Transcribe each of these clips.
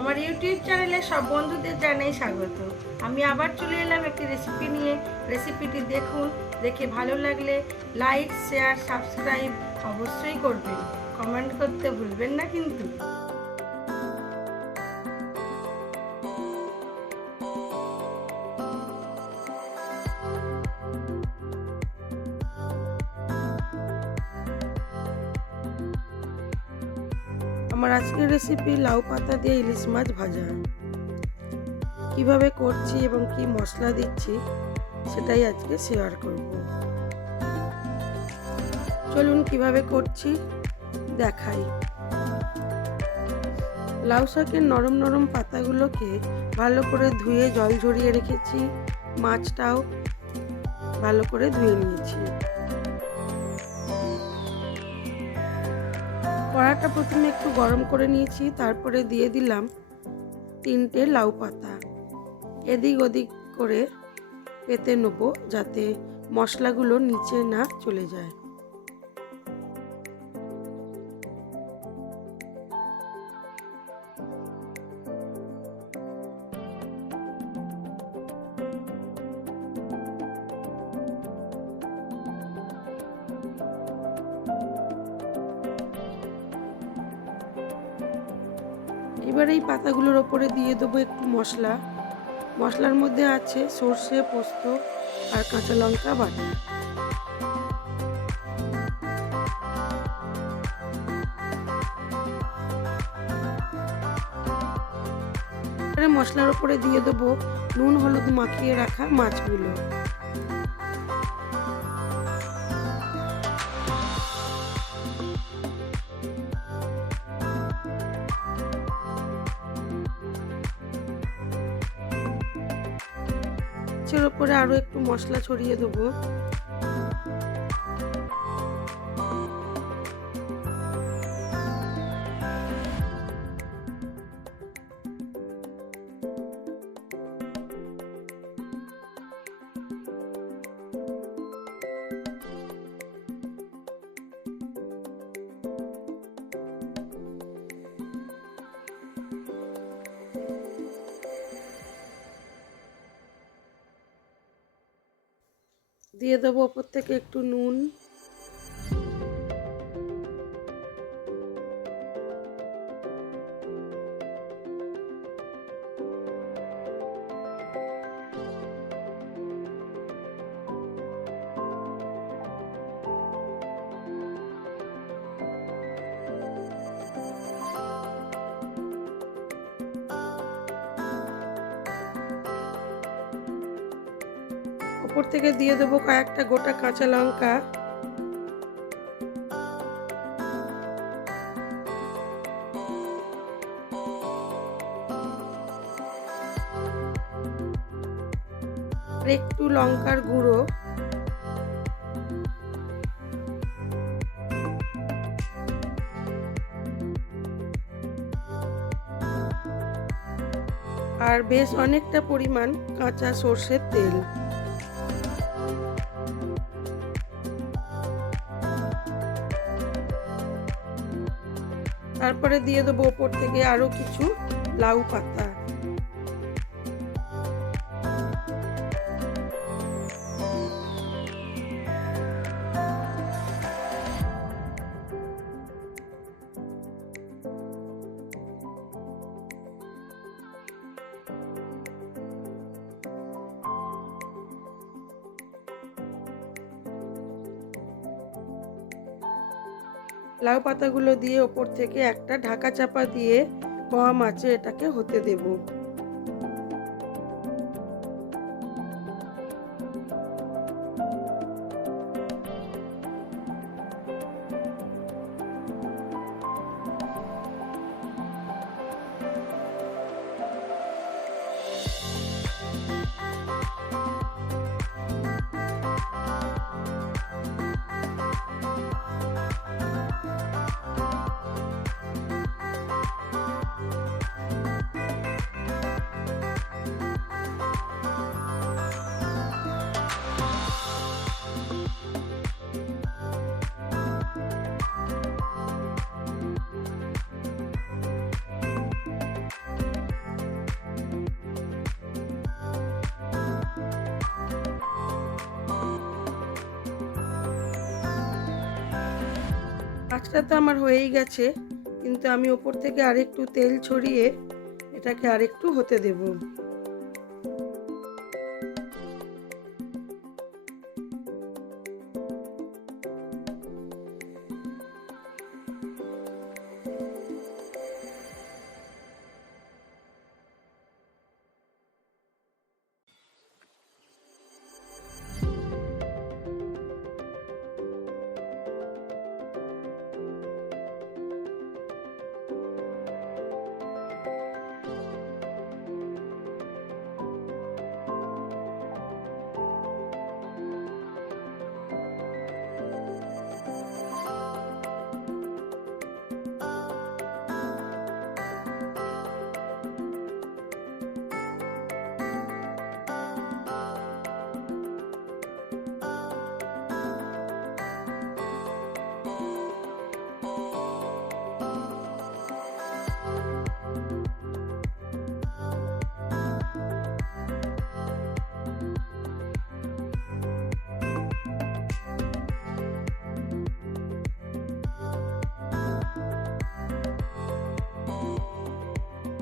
আমার ইউটিউব চ্যানেলে সব বন্ধুদের জানাই স্বাগত। আমি আবার চলে এলাম একটি রেসিপি নিয়ে। রেসিপিটি দেখুন, দেখে ভালো লাগলে লাইক শেয়ার সাবস্ক্রাইব অবশ্যই করবেন। কমেন্ট করতে ভুলবেন না কিন্তু। আমার আজকের রেসিপি লাউ পাতা দিয়ে ইলিশ মাছ ভাজা। কীভাবে করছি এবং কি মশলা দিচ্ছি, সেটাই আজকে শেয়ার করব। চলুন কীভাবে করছি, দেখাই। লাউ শাকের নরম নরম পাতাগুলোকে ভালো করে ধুয়ে জল ঝরিয়ে রেখেছি, মাছটাও ভালো করে ধুয়ে নিয়েছি। কড়াটা প্রথমে একটু গরম করে নিয়েছি, তারপরে দিয়ে দিলাম তিনটে লাউ পাতা। এদিক ওদিক করে পেতে নেব যাতে মশলাগুলো নিচে না চলে যায়। এবার এই পাতাগুলোর ওপরে দিয়ে দেবো একটু মশলা। মশলার মধ্যে আছে সর্ষে, পোস্ত আর কাঁচা লঙ্কা বাটা। মশলার ওপরে দিয়ে দেবো নুন হলুদ মাখিয়ে রাখা মাছগুলো। মাছের ওপরে আরও একটু মশলা ছড়িয়ে দেবো। দিয়ে দেবো ওপর থেকে একটু নুন। উপর থেকে দিয়ে দেবো কয়েকটা গোটা কাঁচা লঙ্কা। একটু লঙ্কার গুঁড়ো। আর বেশ অনেকটা পরিমাণ কাঁচা সর্ষের তেল। তারপরে দিয়ে দেবো ওপর থেকে আরও কিছু লাউ পাতা। লাউ পাতাগুলো দিয়ে ওপর থেকে একটা ঢাকা চাপা দিয়ে কম আছে এটাকে হতে দেব। মাছটা তো আমার হয়েই গেছে, কিন্তু আমি ওপর থেকে আরেকটু তেল ছড়িয়ে এটাকে আরেকটু হতে দেব।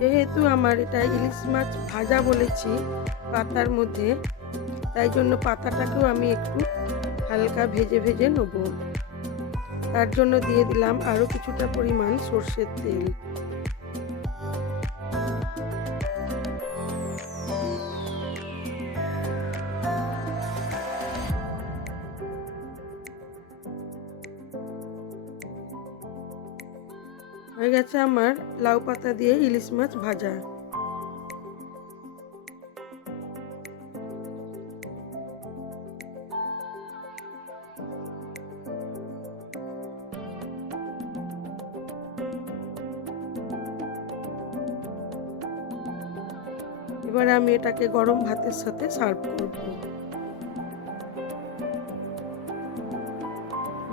যেহেতু আমার এটা ইলিশ মাছ ভাজা বলেছি পাতার মধ্যে, তাই জন্য পাতাটাকেও আমি একটু হালকা ভেজে ভেজে নেব। তার জন্য দিয়ে দিলাম আরও কিছুটা পরিমাণ সর্ষের তেল। হয়ে গেছে আমার লাউ পাতা দিয়ে ইলিশ মাছ ভাজা। এবার আমি এটাকে গরম ভাতের সাথে সার্ভ করব।